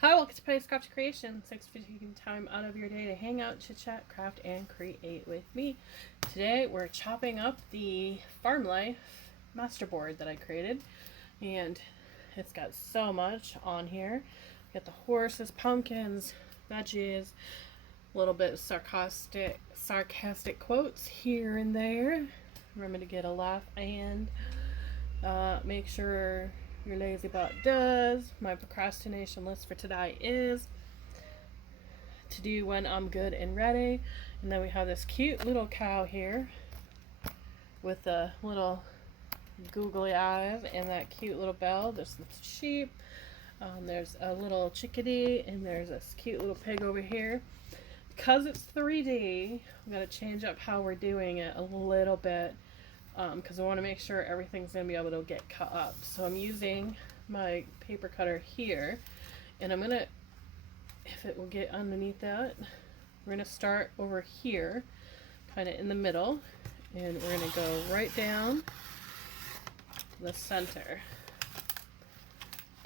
Hi, welcome to Play Craft Creation. Thanks for taking time out of your day to hang out, chit chat, craft, and create with me. Today we're chopping up the Farm Life masterboard that I created, and it's got so much on here. Got the horses, pumpkins, veggies, a little bit of sarcastic quotes here and there. Remember to get a laugh and make sure your lazy butt does. My procrastination list for today is to do when I'm good and ready. And then we have this cute little cow here with the little googly eyes and that cute little bell. There's some sheep. There's a little chickadee, and there's this cute little pig over here. Because it's 3D, I'm going to change up how we're doing it a little bit. Because I want to make sure everything's going to be able to get cut up. So I'm using my paper cutter here, and I'm going to, if it will get underneath that, we're going to start over here, kind of in the middle, and we're going to go right down the center.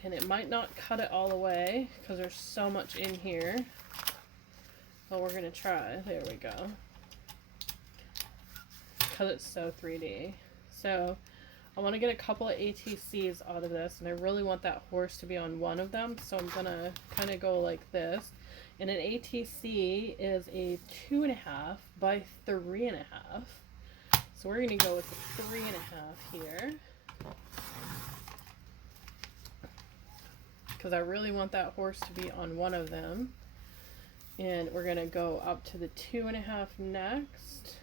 And it might not cut it all the way, because there's so much in here, but we're going to try. There we go. Because it's so 3D. So I want to get a couple of ATCs out of this, and I really want that horse to be on one of them, so I'm going to kind of go like this. And an ATC is a 2.5 by 3.5. So we're going to go with the 3.5 here, because I really want that horse to be on one of them. And we're going to go up to the 2.5 next.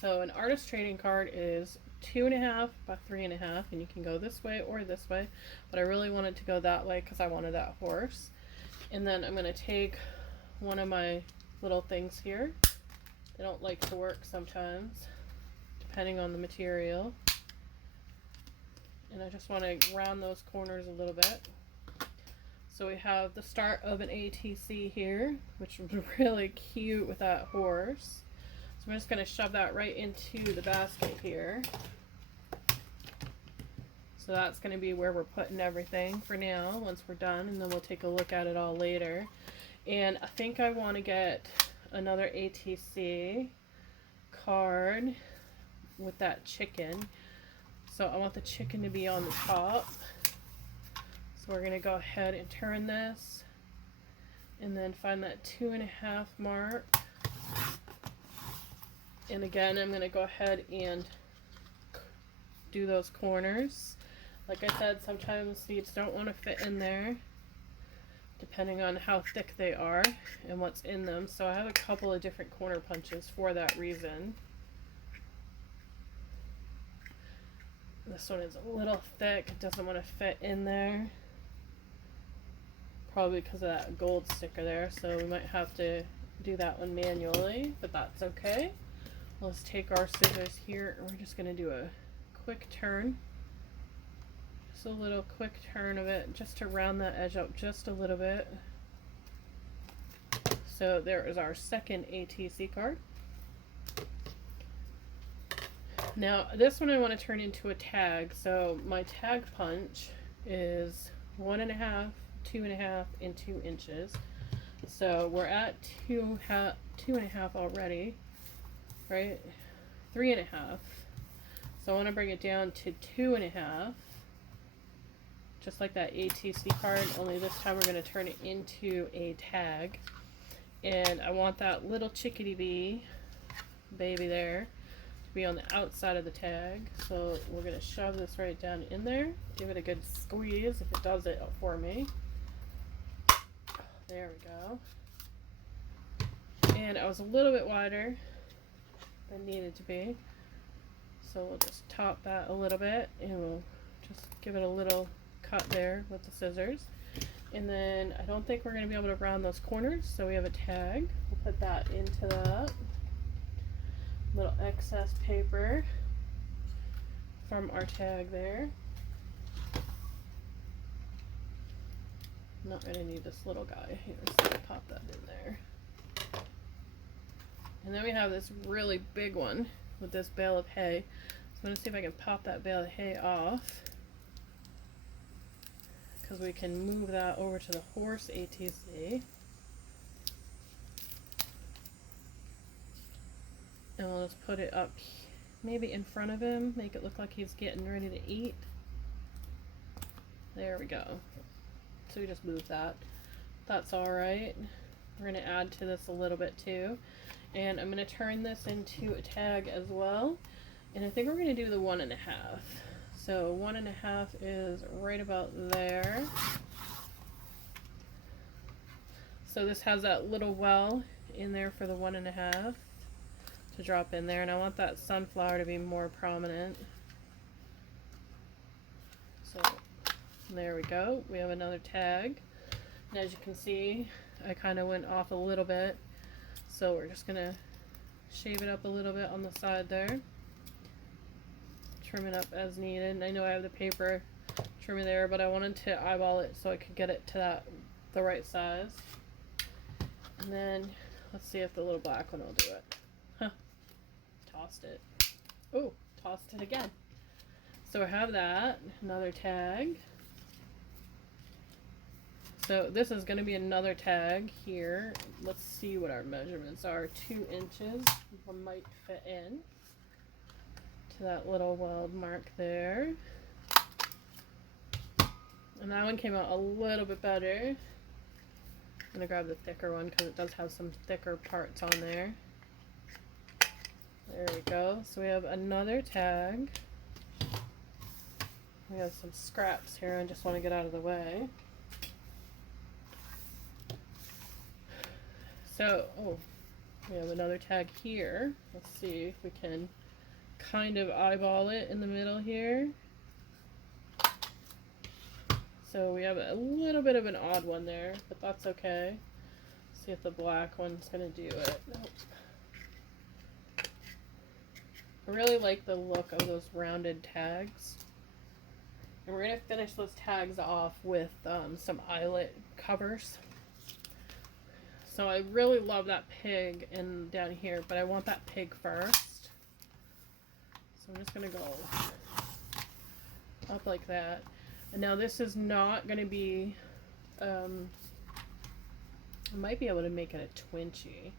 So an artist trading card is 2.5 by 3.5, and you can go this way or this way, but I really wanted to go that way because I wanted that horse. And then I'm going to take one of my little things here. They don't like to work sometimes, depending on the material. And I just want to round those corners a little bit. So we have the start of an ATC here, which was really cute with that horse. So I'm just going to shove that right into the basket here. So that's going to be where we're putting everything for now, once we're done, and then we'll take a look at it all later. And I think I want to get another ATC card with that chicken. So I want the chicken to be on the top. So we're going to go ahead and turn this, and then find that 2.5 mark. And again, I'm going to go ahead and do those corners. Like I said, sometimes seeds don't want to fit in there, depending on how thick they are and what's in them. So I have a couple of different corner punches for that reason. This one is a little thick. It doesn't want to fit in there. Probably because of that gold sticker there. So we might have to do that one manually, but that's okay. Let's take our scissors here, and we're just going to do a quick turn. Just a little quick turn of it, just to round that edge up just a little bit. So there is our second ATC card. Now this one I want to turn into a tag. So my tag punch is 1.5, 2.5, and 2 inches. So we're at 2.5 already. Right? 3.5. So I want to bring it down to 2.5. Just like that ATC card, only this time we're going to turn it into a tag. And I want that little chickadee baby there to be on the outside of the tag. So we're going to shove this right down in there. Give it a good squeeze if it does it for me. There we go. And I was a little bit wider than needed to be, so we'll just top that a little bit, and we'll just give it a little cut there with the scissors. And then I don't think we're going to be able to round those corners, so we have a tag. We'll put that into that little excess paper from our tag there. I'm not going to need this little guy here, so we'll pop that in there. And then we have this really big one with this bale of hay. So I'm going to see if I can pop that bale of hay off. because we can move that over to the horse ATC. And we'll just put it up maybe in front of him, make it look like he's getting ready to eat. There we go. So we just move that. That's alright. We're going to add to this a little bit too. And I'm going to turn this into a tag as well. And I think we're going to do the 1.5. So 1.5 is right about there. So this has that little well in there for the 1.5 to drop in there. And I want that sunflower to be more prominent. So there we go. We have another tag. And as you can see, I kind of went off a little bit. So we're just going to shave it up a little bit on the side there. Trim it up as needed. And I know I have the paper trimmer there, but I wanted to eyeball it so I could get it to the right size. And then let's see if the little black one will do it. Huh. Tossed it. Oh, tossed it again. So I have that. Another tag. So this is going to be another tag here. Let's see what our measurements are. 2 inches might fit in to that little weld mark there. And that one came out a little bit better. I'm going to grab the thicker one because it does have some thicker parts on there. There we go. So we have another tag. We have some scraps here I just want to get out of the way. So, we have another tag here. Let's see if we can kind of eyeball it in the middle here. So we have a little bit of an odd one there, but that's okay. See if the black one's gonna do it. Nope. I really like the look of those rounded tags. And we're gonna finish those tags off with some eyelet covers. So I really love that pig down here, but I want that pig first. So I'm just going to go up like that. And now this is not going to be, I might be able to make it a twinchy.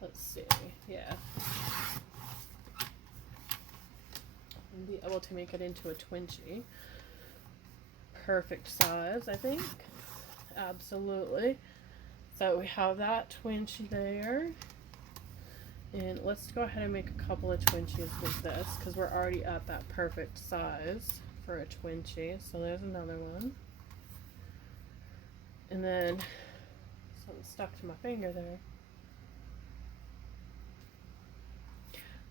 Let's see, yeah. I'll be able to make it into a twinchy. Perfect size, I think. Absolutely. So we have that twinchy there. And let's go ahead and make a couple of twinchies with this because we're already at that perfect size for a twinchy. So there's another one. And then something stuck to my finger there.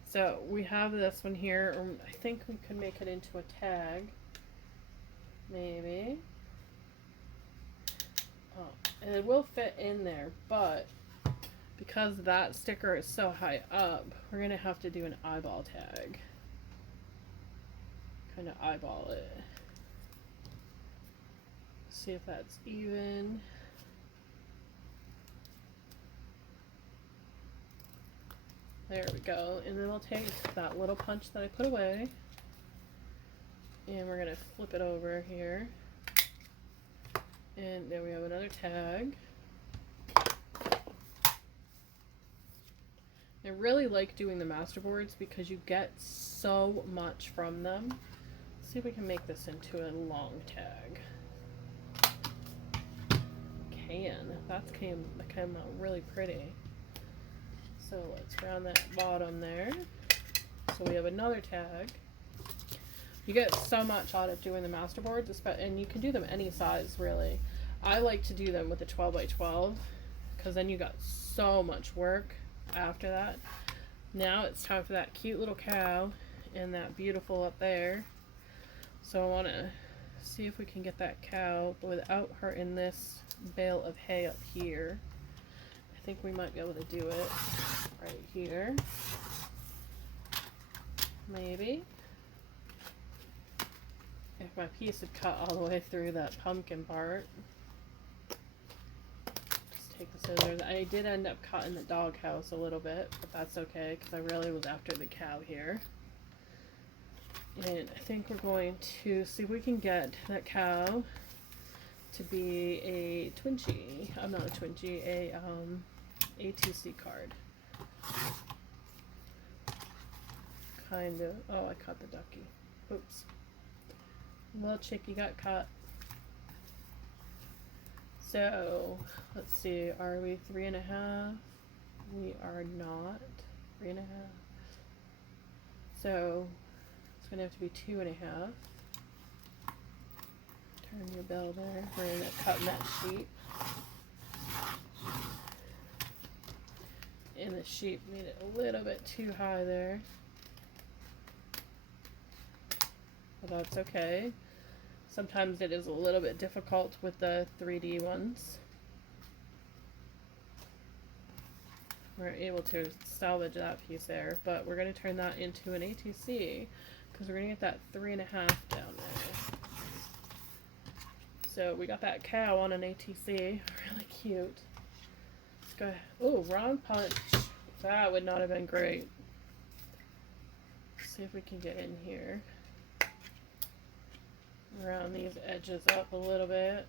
So we have this one here. I think we could make it into a tag. Maybe. And it will fit in there, but because that sticker is so high up, we're going to have to do an eyeball tag. Kind of eyeball it. See if that's even. There we go. And then we'll take that little punch that I put away, and we're going to flip it over here. And then we have another tag. I really like doing the masterboards because you get so much from them. Let's see if we can make this into a long tag. That came out really pretty. So let's round that bottom there. So we have another tag. You get so much out of doing the masterboards, and you can do them any size, really. I like to do them with a 12 by 12 because then you got so much work after that. Now it's time for that cute little cow and that beautiful up there. So I want to see if we can get that cow without her in this bale of hay up here. I think we might be able to do it right here. Maybe. If my piece had cut all the way through that pumpkin part. Just take the scissors. I did end up cutting the doghouse a little bit, but that's okay because I really was after the cow here. And I think we're going to see if we can get that cow to be a Twinchy. I'm not a Twinchy, a ATC card. Kind of. Oh, I caught the ducky. Oops. Little chickie got caught. So, let's see. Are we 3.5? We are not. 3.5. So, it's going to have to be 2.5. Turn your bell there. We're going to cut in that sheep. And the sheep made it a little bit too high there. But that's okay. Sometimes it is a little bit difficult with the 3D ones. We're able to salvage that piece there, but we're going to turn that into an ATC because we're going to get that 3.5 down there. So we got that cow on an ATC, really cute. Let's go ahead. Oh, wrong punch. That would not have been great. Let's see if we can get in here. Round these edges up a little bit.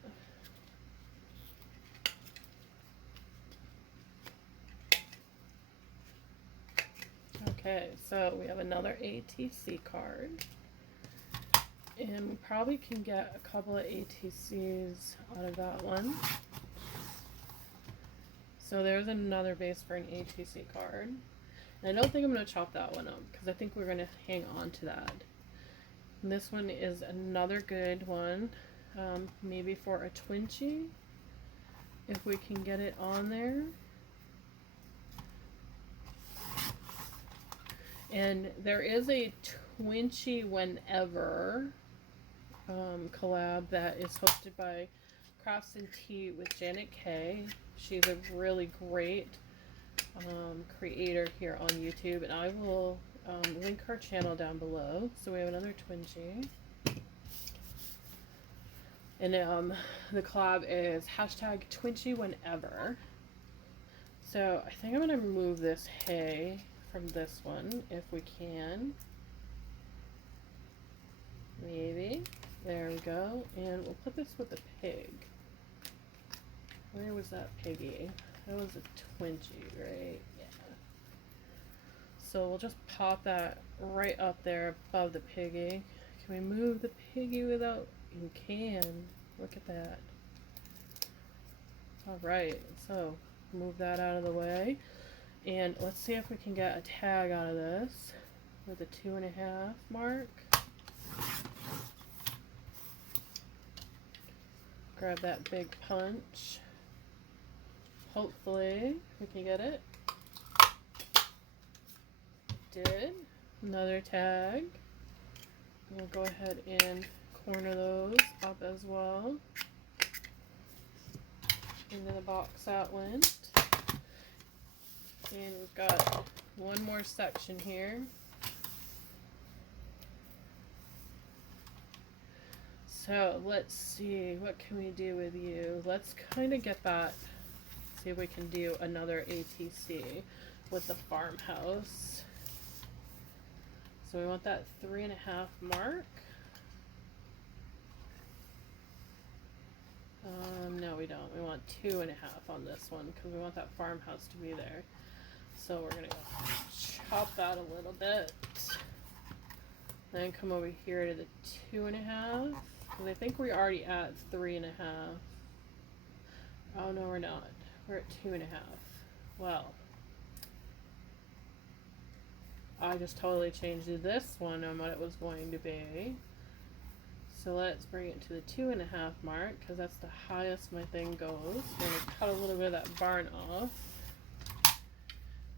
Okay, so we have another ATC card. And we probably can get a couple of ATCs out of that one. So there's another base for an ATC card. And I don't think I'm going to chop that one up because I think we're going to hang on to that. And this one is another good one. Maybe for a Twinchy, if we can get it on there. And there is a Twinchy Whenever collab that is hosted by Crafts and Tea with Janet Kay. She's a really great creator here on YouTube, and I will link her channel down below. So we have another Twinchy. And the collab is hashtag Twinchy Whenever. So I think I'm going to remove this hay from this one if we can. Maybe. There we go. And we'll put this with the pig. Where was that piggy? That was a Twinchy, right? Yeah. So we'll just pop that right up there above the piggy. Can we move the piggy without... You can. Look at that. Alright, so move that out of the way. And let's see if we can get a tag out of this with a 2.5 mark. Grab that big punch. Hopefully we can get it. Did. Another tag. We'll go ahead and corner those up as well. Into the box that went. And we've got one more section here. So let's see, what can we do with you? Let's kind of get that, see if we can do another ATC with the farmhouse. So we want that 3.5 mark. No, we don't. We want 2.5 on this one because we want that farmhouse to be there. So we're gonna go chop that a little bit. Then come over here to the 2.5. Because I think we're already at 3.5. Oh no, we're not. We're at 2.5. Well, I just totally changed this one on what it was going to be. So let's bring it to the 2.5 mark because that's the highest my thing goes. I'm going to cut a little bit of that barn off.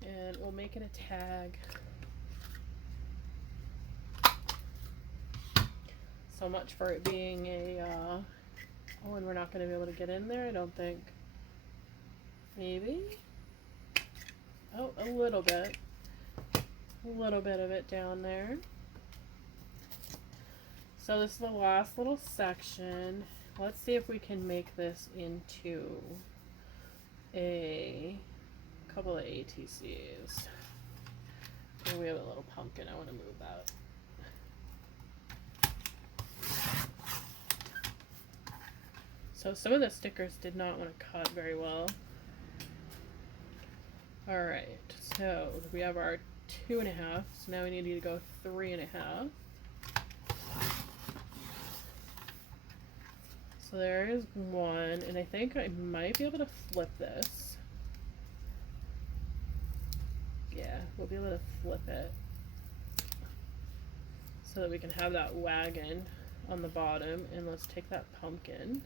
And we'll make it a tag. So much for it being a, oh, and we're not going to be able to get in there, I don't think. Maybe? Oh, a little bit. A little bit of it down there. So this is the last little section. Let's see if we can make this into a couple of ATCs. And we have a little pumpkin. I want to move that. So some of the stickers did not want to cut very well. Alright, so we have our 2.5, so now we need to go 3.5. So there is one, and I think I might be able to flip this. Yeah, we'll be able to flip it so that we can have that wagon on the bottom. And let's take that pumpkin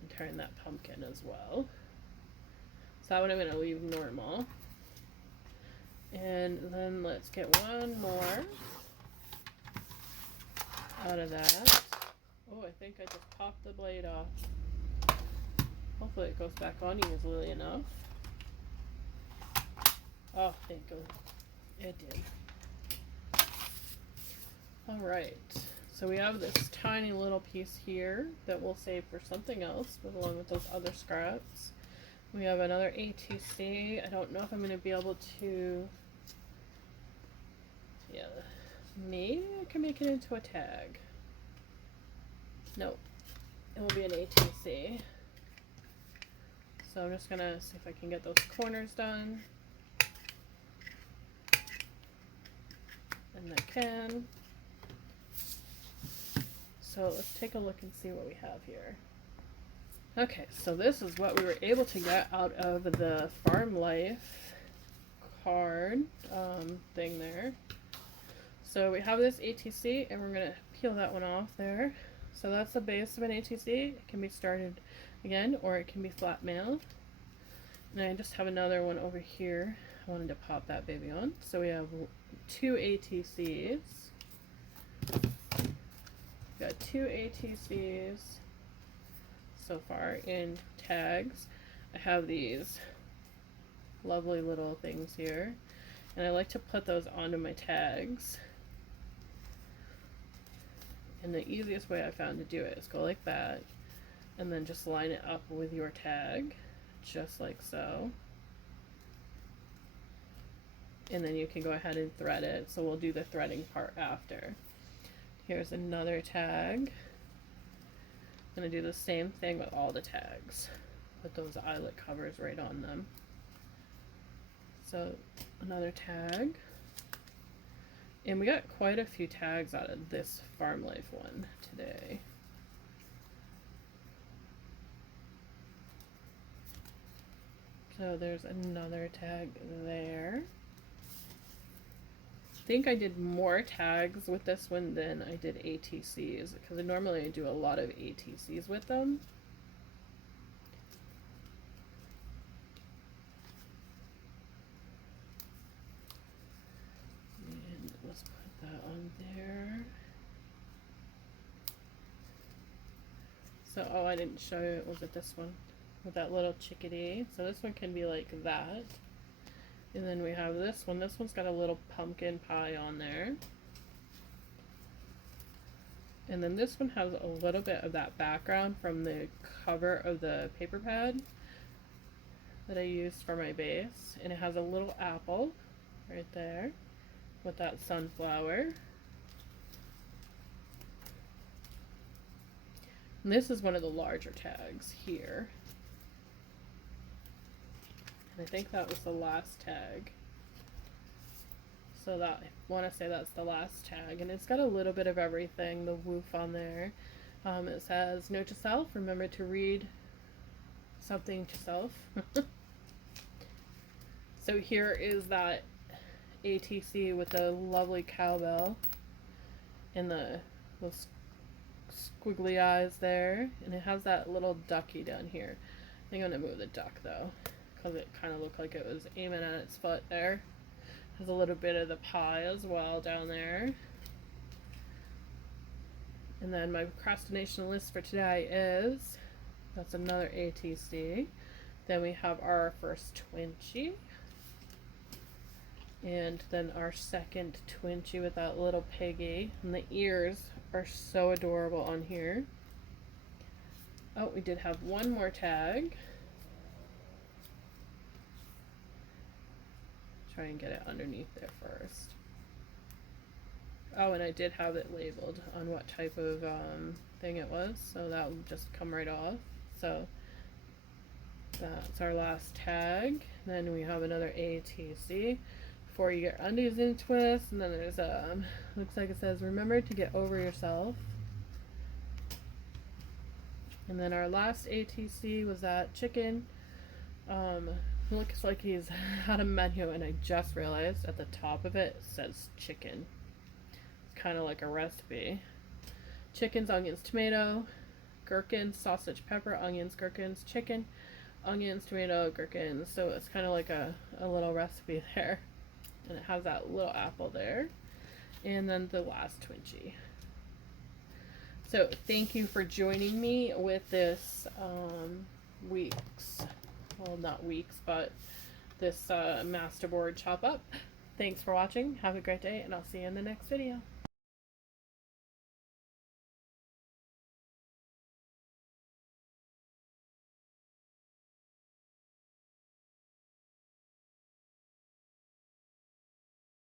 and turn that pumpkin as well. So that one I'm going to leave normal. And then let's get one more out of that. Oh, I think I just popped the blade off. Hopefully it goes back on easily enough. Oh, thank God. It did. Alright, so we have this tiny little piece here that we'll save for something else, but along with those other scraps. We have another ATC. I don't know if I'm going to be able to... Yeah, maybe I can make it into a tag. Nope, it will be an ATC. So I'm just gonna see if I can get those corners done. And I can. So let's take a look and see what we have here. Okay, so this is what we were able to get out of the Farm Life card thing there. So we have this ATC, and we're gonna peel that one off there. So that's the base of an ATC. It can be started again, or it can be flat mail. And I just have another one over here. I wanted to pop that baby on. So we have 2 ATCs. We've got 2 ATCs so far in tags. I have these lovely little things here, and I like to put those onto my tags. And the easiest way I found to do it is go like that, and then just line it up with your tag, just like so. And then you can go ahead and thread it, so we'll do the threading part after. Here's another tag. I'm going to do the same thing with all the tags. Put those eyelet covers right on them. So another tag. And we got quite a few tags out of this Farm Life one today. So there's another tag there. I think I did more tags with this one than I did ATCs, because normally I do a lot of ATCs with them. And let's put that on there. So, oh, I didn't show you, was it this one? With that little chickadee. So this one can be like that. And then we have this one. This one's got a little pumpkin pie on there. And then this one has a little bit of that background from the cover of the paper pad that I used for my base. And it has a little apple right there with that sunflower. And this is one of the larger tags here. I think that was the last tag. So that, I want to say that's the last tag. And it's got a little bit of everything, the woof on there. It says, note to self, remember to read something to self. So here is that ATC with the lovely cowbell and the those squiggly eyes there. And it has that little ducky down here. I think I'm going to move the duck though, because it kind of looked like it was aiming at its foot there. Has a little bit of the pie as well down there. And then my procrastination list for today is, that's another ATC. Then we have our first Twinchie. And then our second Twinchie with that little piggy. And the ears are so adorable on here. Oh, we did have one more tag. Try and get it underneath there first. Oh, and I did have it labeled on what type of thing it was, so that will just come right off. So that's our last tag. Then we have another ATC before you get undies in twist, and then there's looks like it says remember to get over yourself. And then our last ATC was that chicken. Looks like he's had a menu, and I just realized at the top of it says chicken. It's kind of like a recipe. Chickens, onions, tomato, gherkins, sausage, pepper, onions, gherkins, chicken, onions, tomato, gherkins. So it's kind of like a little recipe there. And it has that little apple there. And then the last Twinkie. So thank you for joining me with this well, not weeks, but this masterboard chop up. Thanks for watching. Have a great day, and I'll see you in the next video.